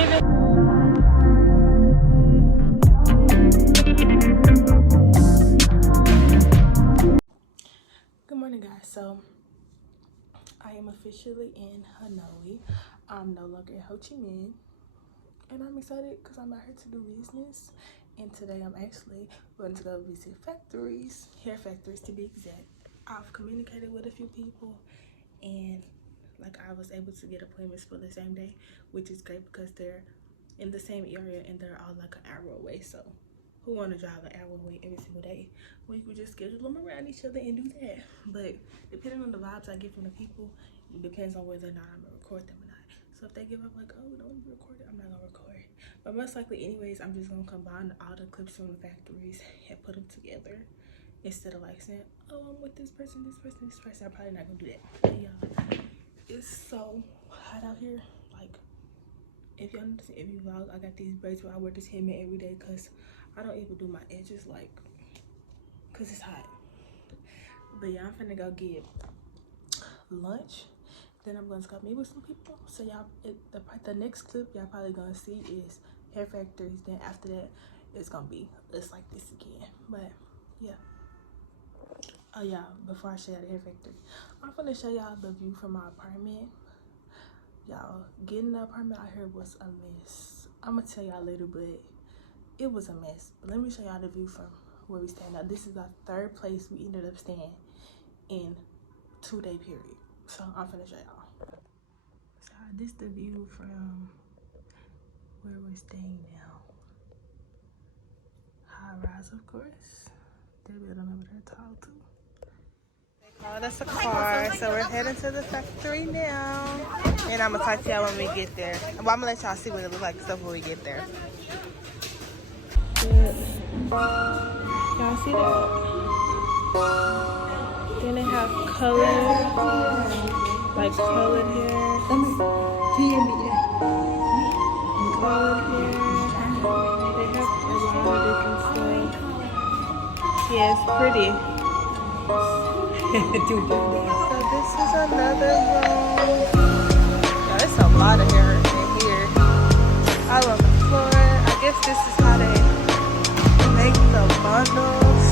giving. Good morning, guys. So I am officially in Hanoi. I'm no longer in Ho Chi Minh, and I'm excited because I'm out here to do business. And today I'm actually going to go visit factories, hair factories to be exact. I've communicated with a few people, and like I was able to get appointments for the same day, which is great because they're in the same area and they're all like an hour away. So who want to drive an hour away every single day? We could just schedule them around each other and do that. But depending on the vibes I get from the people, it depends on whether or not I'm gonna record them or not. So if they give up like, oh, we don't want to be recorded, I'm not gonna record. But most likely anyways, I'm just gonna combine all the clips from the factories and put them together instead of like saying, oh, I'm with this person, this person, this person. I'm probably not gonna do that. But y'all, it's so hot out here. Like, if y'all notice, if you vlog, I got these braids where I wear this headband every day because I don't even do my edges, like, because it's hot. But yeah, I'm finna go get lunch. Then I'm gonna go meet with some people. So y'all, the next clip y'all probably gonna see is hair factories. Then after that, it's gonna be just like this again. But yeah. Oh yeah, before I show y'all the hair factory, I'm gonna show y'all the view from my apartment. Y'all, getting the apartment out here was a mess. I'm gonna tell y'all later, but it was a mess. But let me show y'all the view from where we stand. Now this is our third place we ended up staying in 2-day period. So I'm finna show y'all. So this the view from where we're staying now. High rise, of course. They're building over there tall too. Oh, that's a car. So we're heading to the factory now. And I'm gonna talk to y'all when we get there. Well, I'm gonna let y'all see what it looks like stuff when we get there. Y'all see that? Then they have colored, like colored hair. Colored hair. They have a lot of different stuff. Yeah, it's pretty. So this is another room. Now, there's a lot of hair in here. All on the floor. I guess this is how they make the bundles.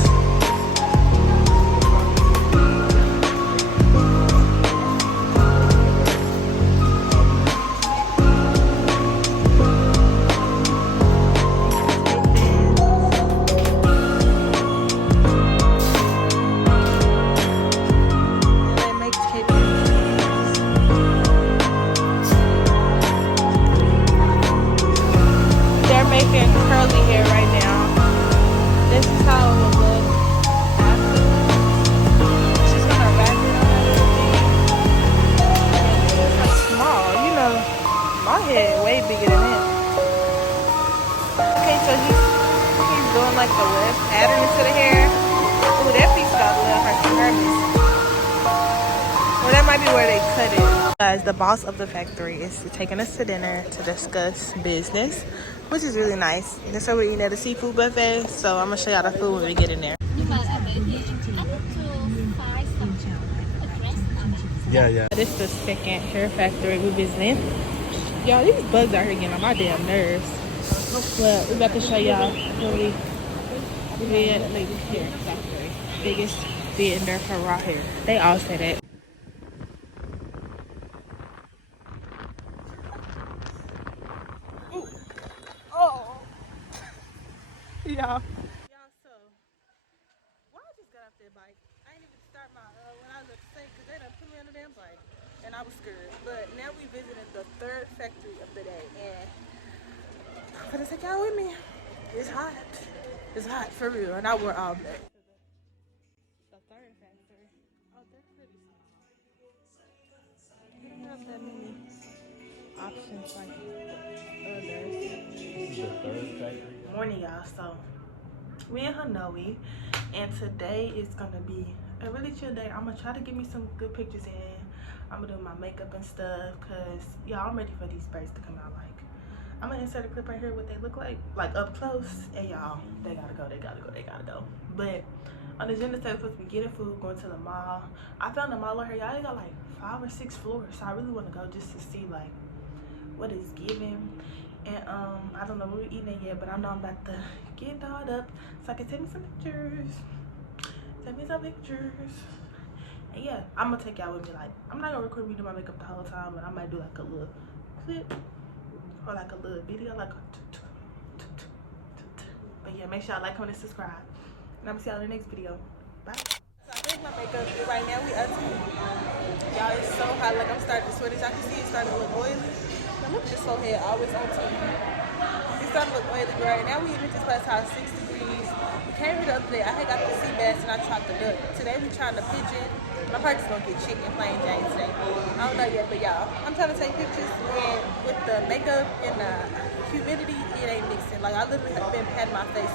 Making curly hair right now. This is how it will look after. She's gonna wrap it on a little bit. It's like small, you know. My head way bigger than that. Okay, so he's doing like the web pattern into the hair. Ooh, that piece got a little herpes. Well, that might be where they cut it. Guys, the boss of the factory is taking us to dinner to discuss business, which is really nice. That's why we're eating at a seafood buffet, so I'm gonna show y'all the food when we get in there. Yeah. This is the second hair factory we visiting. Y'all, these bugs out here getting on my damn nerves. But we about to show y'all where we vid like hair factory. Biggest vendor for raw hair. They all say that. Y'all, so why I just got off that bike? I ain't even start my when I was at the sink because they done put me on the damn bike and I was scared. But now we visited the third factory of the day and I'm gonna take y'all with me. It's hot. It's hot for real, and I wore all black. The third factory. Oh, they're pretty small. They don't have that many options like others. The third factory. Morning, y'all. So we in Hanoi, and today is gonna be a really chill day. I'm gonna try to get me some good pictures in. I'm gonna do my makeup and stuff because y'all, I'm ready for these braids to come out. Like, I'm gonna insert a clip right here what they look like up close, and y'all, they gotta go. But on the agenda today, we're supposed to be getting food, going to the mall. I found the mall out here, y'all. They got like 5 or 6 floors, so I really want to go just to see like what it's giving. And I don't know what we're eating yet, but I know I'm about to get dolled up so I can take me some pictures. Take me some pictures. And yeah, I'm gonna take y'all with me. Like, I'm not gonna record me do my makeup the whole time, but I might do like a little clip or like a little video, like a but yeah, make sure y'all like, comment, and subscribe. And I'm gonna see y'all in the next video. Bye. So I think my makeup right now we up to y'all. It's so hot, like I'm starting to sweat. As y'all can see, it's starting to look oily. Now look at this forehead, always on top. It's starting to look oily right now. We hit this place house 6 degrees. We came here the other day. I had got the sea bass and I chopped the duck. Today we trying to pigeon. My partner's gonna get chicken plain Jane today. I don't know yet, but y'all, I'm trying to take pictures, and with the makeup and the humidity, it ain't mixing. Like, I literally have been patting my face.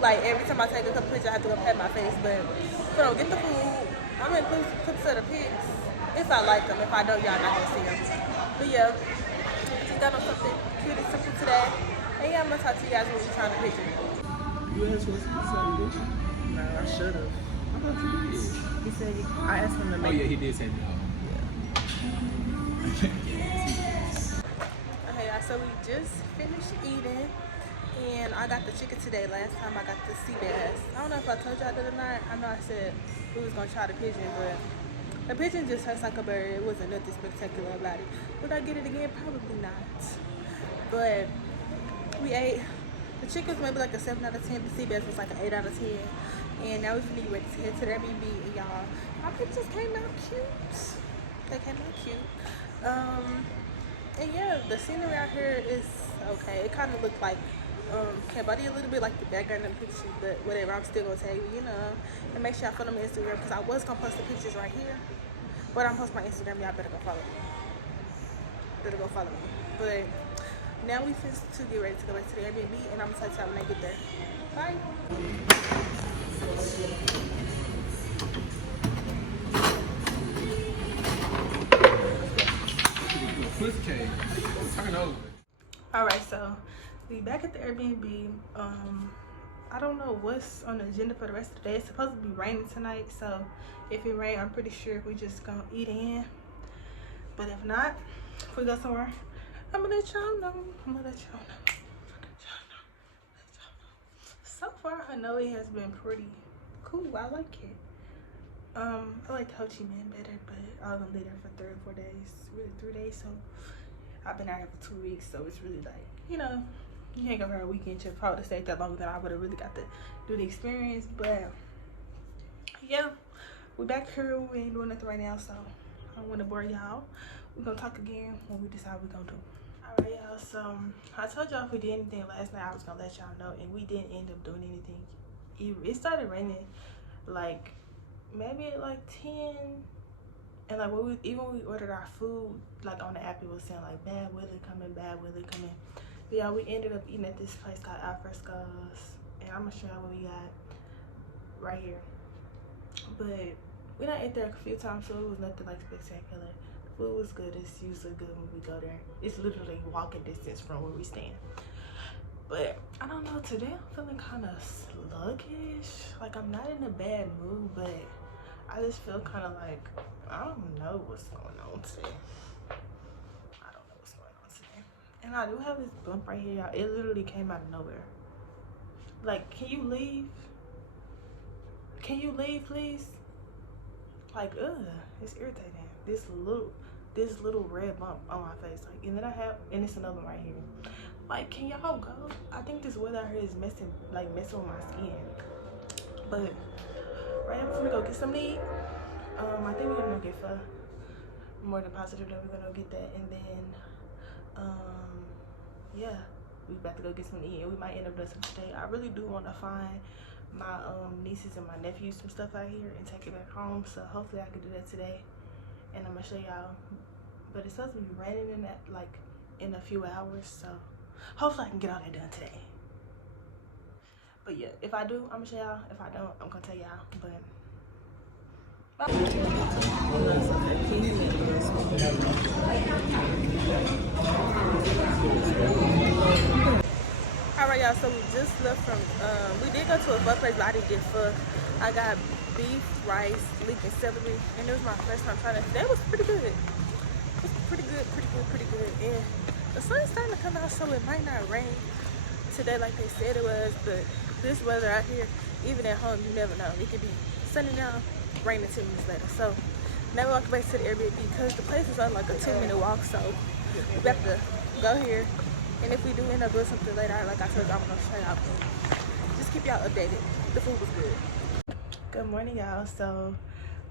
Like, every time I take a couple pictures, I have to go pat my face. But so get the food. I'm gonna include clips of the pics if I like them. If I don't, y'all not gonna see them. But yeah, just got on something cute and simple today. And yeah, I'm gonna talk to you guys when we're trying to picture. You asked what's the No, I should have. I thought you did. He said I asked him to make. Oh yeah, he did say that. Okay, y'all, so we just finished eating, and I got the chicken today. Last time I got the sea bass. I don't know if I told y'all that or not. I know I said we was gonna try the pigeon, but the pigeon just tastes like a bird. It wasn't nothing spectacular about it. Would I get it again? Probably not. But we ate. The chicken was maybe like a 7 out of 10. The sea bass was like an 8 out of 10. And now we're finna get ready to head to the Airbnb, and y'all, our pictures came out cute. They came out cute. And yeah, the scenery out here is okay. It kind of looked like Cambodia a little bit, like the background of the pictures, but whatever. I'm still gonna tell you, you know. And make sure y'all follow me on Instagram, because I was gonna post the pictures right here, but I'm posting my Instagram. Y'all better go follow me. Better go follow me. But now we finna to get ready to go back to the Airbnb, and I'm gonna tell y'all when I get there. Bye. Turn over. Alright, so we back at the Airbnb. I don't know what's on the agenda for the rest of the day. It's supposed to be raining tonight, so if it rains, I'm pretty sure we just gonna eat in. But if not, if we go somewhere, I'm gonna let y'all know. So far, Hanoi has been pretty cool. I like it. I like Ho Chi Minh better, but I was gonna be there for 3 or 4 days, really 3 days. So I've been out here for 2 weeks, so it's really like, you know, you can't go for a weekend trip. Probably stayed that long, then I would have really got to do the experience. But yeah, we back here. We ain't doing nothing right now, so I don't want to bore y'all. We're gonna talk again when we decide what we're gonna do. Alright, y'all, so I told y'all if we did anything last night, I was gonna let y'all know, and we didn't end up doing anything. It started raining like maybe at like 10, and like even when we ordered our food, like on the app, it was saying like bad weather coming, bad weather coming. But yeah, we ended up eating at this place called Alfresco's, and I'm gonna show y'all what we got right here. But we done ate there a few times, so it was nothing like spectacular. The food was good. It's usually good when we go there. It's literally walking distance from where we stand. But I don't know, today I'm feeling kind of sluggish. Like, I'm not in a bad mood, but I just feel kind of like, I don't know what's going on today. I don't know what's going on today. And I do have this bump right here, y'all. It literally came out of nowhere. Like, can you leave? Can you leave, please? Like, ugh, it's irritating. This little red bump on my face. Like, and then and it's another one right here. Like, can y'all go? I think this weather out here is messing with my skin. But right now we're gonna go get something to eat. I think we're gonna get pho. More than positive that we're gonna get that, and then yeah, we about to go get something to eat, and we might end up doing something today. I really do want to find my nieces and my nephews some stuff out here and take it back home, so hopefully I can do that today, and I'm gonna show y'all. But it's supposed to be raining in that, like, in a few hours, so hopefully I can get all that done today. But yeah, if I do, I'm gonna show y'all. If I don't, I'm gonna tell y'all. But alright, y'all, so we just left from we did go to a pho place, but I didn't get pho. I got beef, rice, leek, and celery, and it was my first time trying it. That was pretty good. It was pretty good. And The sun's starting to come out, so it might not rain today like they said it was, but this weather out here, even at home, you never know. It could be sunny now, raining 10 minutes later. So now we're walking back to the Airbnb because the place is on like a 2-minute walk, so we have to go here. And if we do end up doing something later, like I told y'all, I'm gonna show y'all. Just keep y'all updated. The food was good. Good morning, y'all. So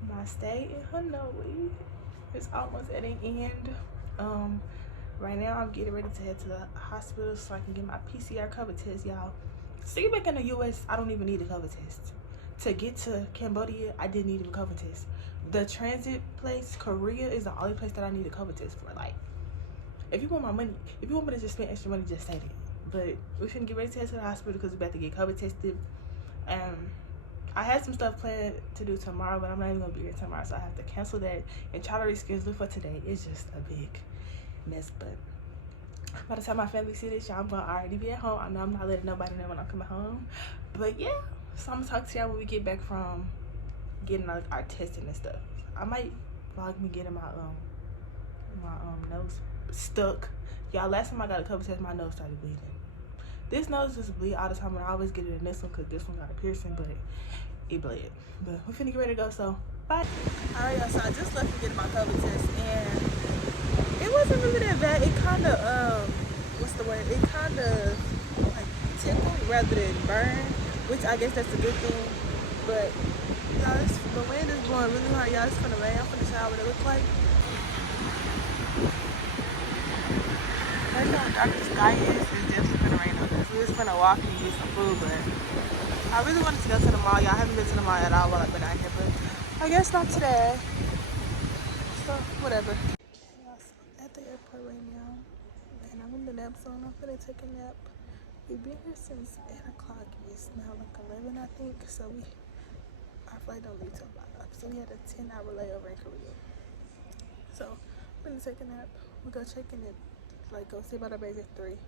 my stay in Hanoi is almost at an end. Right now I'm getting ready to head to the hospital so I can get my PCR COVID test, y'all. See, back in the US, I don't even need a COVID test. To get to Cambodia, I didn't need a COVID test. The transit place, Korea, is the only place that I need a COVID test for. Like, if you want my money, if you want me to just spend extra money, just say that. But we shouldn't get ready to head to the hospital because we're about to get COVID tested. I had some stuff planned to do tomorrow, but I'm not even gonna be here tomorrow, so I have to cancel that and try to reschedule for today. It's just a big mess, but by the time my family see this, y'all, I'm gonna already be at home. I know I'm not letting nobody know when I'm coming home, but yeah. So I'm gonna talk to y'all when we get back from getting our testing and stuff. I might vlog me getting my nose stuck. Y'all, last time I got a COVID test, my nose started bleeding. This nose just bleed all the time, and I always get it in this one because this one got a piercing, but it bled. But we're finna get ready to go, so bye. All right, y'all, so I just left to get my COVID test, and it wasn't really that bad. It kind of, what's the word? It kind of like tickled rather than burn, which I guess that's a good thing. But y'all, the wind is blowing really hard. Y'all, it's finna rain. I'm finna show y'all what it looks like. That's how dark the sky is. It's definitely finna rain on us. We're just finna walk and get some food, but I really wanted to go to the mall. Y'all haven't been to the mall at all while I've been out here, but I guess not today. So, whatever. At the airport right now, and I'm in the nap zone. I'm gonna take a nap. We've been here since 8 o'clock. It's now like 11, I think. So our flight don't leave till 5. So we had a 10-hour layover in Korea. So I'm gonna take a nap. We'll go check in it, like go see about our bags at 3.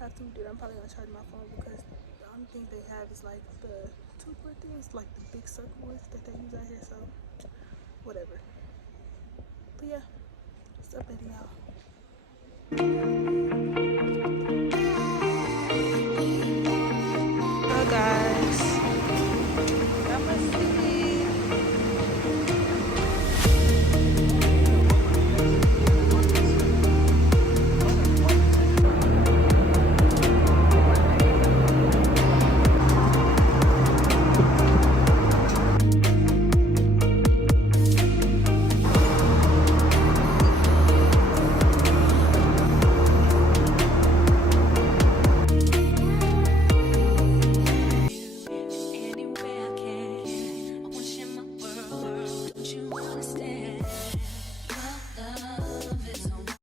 After we do that, I'm probably gonna charge my phone because the only thing they have is like the 2-foot things, like the big circle ones that they use out here. So whatever. But yeah, just updating y'all.